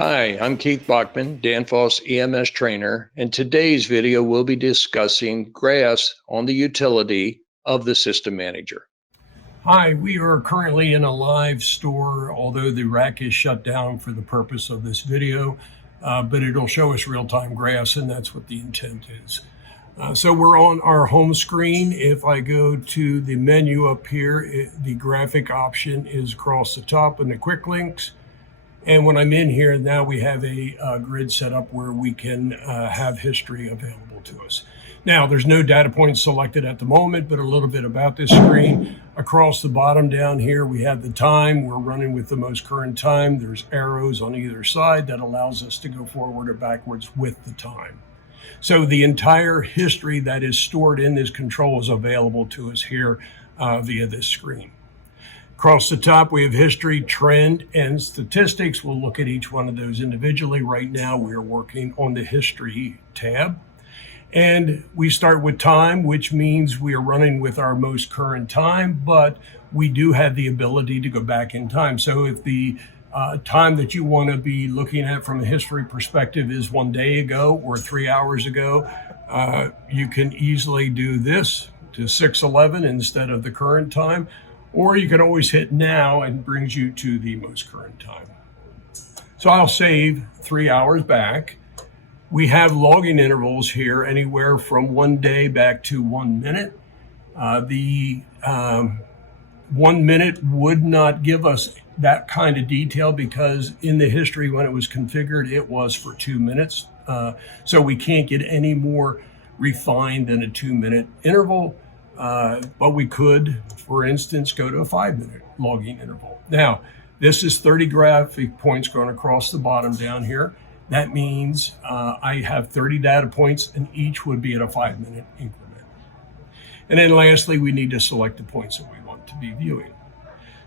Hi, I'm Keith Bachman, Danfoss EMS trainer, and today's video will be discussing graphs on the utility of the system manager. Hi, we are currently in a live store, although the rack is shut down for the purpose of this video, but it'll show us real-time graphs, and that's what the intent is. So we're on our home screen. If I go to the menu up here, the graphic option is across the top and the quick links. And when I'm in here, now we have a grid set up where we can have history available to us. Now, there's no data points selected at the moment, but a little bit about this screen. Across the bottom down here, we have the time. We're running with the most current time. There's arrows on either side that allows us to go forward or backwards with the time. So the entire history that is stored in this control is available to us here via this screen. Across the top, we have history, trend, and statistics. We'll look at each one of those individually. Right now, we are working on the history tab. And we start with time, which means we are running with our most current time, but we do have the ability to go back in time. So if the time that you want to be looking at from a history perspective is 1 day ago or 3 hours ago, you can easily do this to 6:11 instead of the current time. Or you can always hit now and it brings you to the most current time. So I'll save 3 hours back. We have logging intervals here anywhere from 1 day back to 1 minute. The 1 minute would not give us that kind of detail because in the history when it was configured, it was for 2 minutes. So we can't get any more refined than a 2-minute interval. But we could, for instance, go to a 5-minute logging interval. Now, this is 30 graphic points going across the bottom down here. That means I have 30 data points and each would be at a 5-minute increment. And then lastly, we need to select the points that we want to be viewing.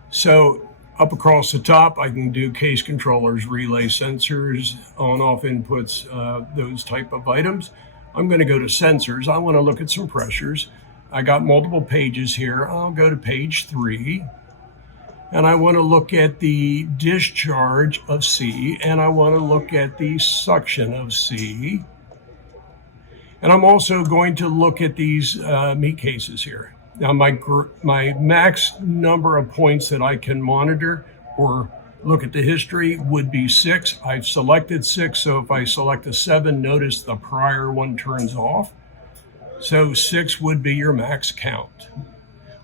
So up across the top, I can do case controllers, relay sensors, on-off inputs, those type of items. I'm going to go to sensors. I want to look at some pressures. I got multiple pages here. I'll go to page 3 and I want to look at the discharge of C and I want to look at the suction of C. And I'm also going to look at these meat cases here. Now my max number of points that I can monitor or look at the history would be 6. I've selected 6, so if I select a 7, notice the prior one turns off. So 6 would be your max count.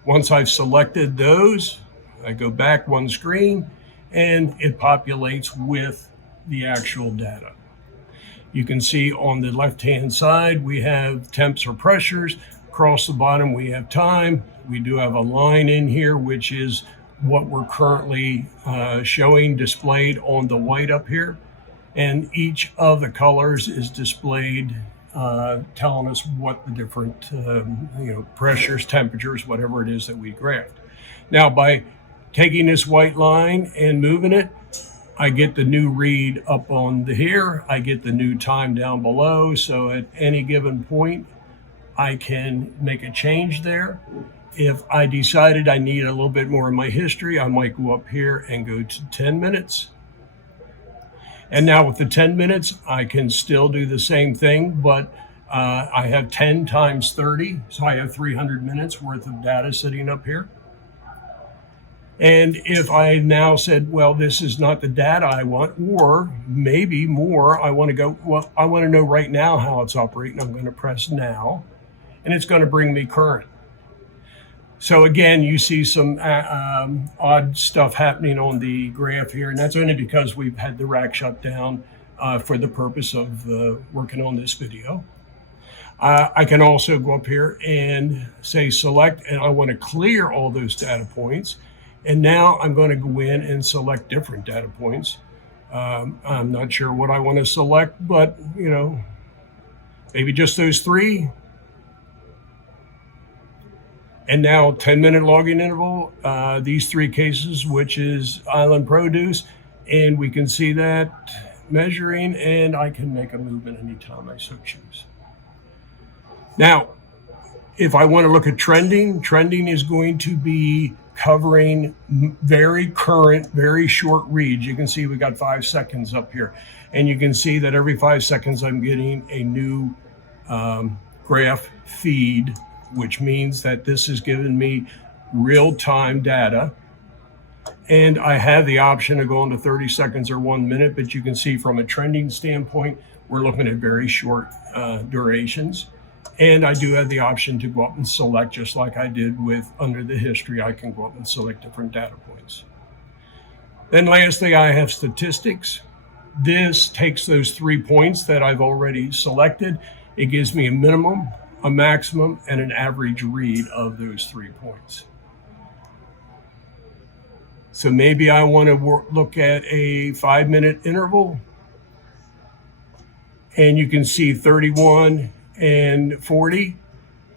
Once I've selected those, I go back one screen and it populates with the actual data. You can see on the left-hand side, we have temps or pressures. Across the bottom, we have time. We do have a line in here, which is what we're currently showing displayed on the white up here. And each of the colors is displayed telling us what the different pressures, temperatures, whatever it is that we graphed. Now, by taking this white line and moving it, I get the new read up on the here. I get the new time down below. So at any given point, I can make a change there. If I decided I need a little bit more of my history, I might go up here and go to 10 minutes. And now with the 10 minutes, I can still do the same thing, but I have 10 times 30. So I have 300 minutes worth of data sitting up here. And if I now said, well, this is not the data I want, or maybe more, I want to go, well, I want to know right now how it's operating. I'm going to press now, and it's going to bring me current. So again, you see some odd stuff happening on the graph here, and that's only because we've had the rack shut down for the purpose of working on this video. I can also go up here and say select, and I want to clear all those data points. And now I'm going to go in and select different data points. I'm not sure what I want to select, but maybe just those 3. And now 10-minute logging interval, these 3 cases, which is Island Produce. And we can see that measuring, and I can make a movement anytime I so choose. Now, if I want to look at trending is going to be covering very current, very short reads. You can see we got 5 seconds up here. And you can see that every 5 seconds I'm getting a new graph feed, which means that this is giving me real-time data. And I have the option to go into 30 seconds or 1 minute, but you can see from a trending standpoint, we're looking at very short durations. And I do have the option to go up and select, just like I did with under the history, I can go up and select different data points. Then lastly, I have statistics. This takes those 3 points that I've already selected. It gives me a minimum, a maximum, and an average read of those 3 points. So maybe I want to look at a 5-minute interval. And you can see 31 and 40,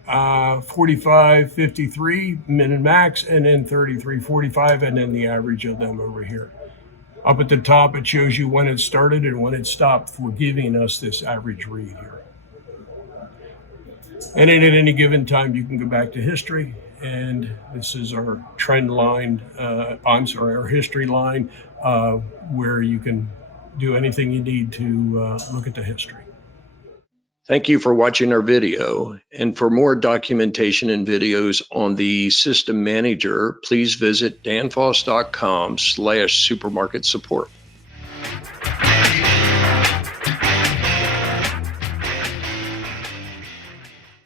45, 53, min and max, and then 33, 45, and then the average of them over here. Up at the top, it shows you when it started and when it stopped for giving us this average read here. And then at any given time, you can go back to history. And this is our trend line, our history line, where you can do anything you need to look at the history. Thank you for watching our video. And for more documentation and videos on the System Manager, please visit danfoss.com/supermarket support.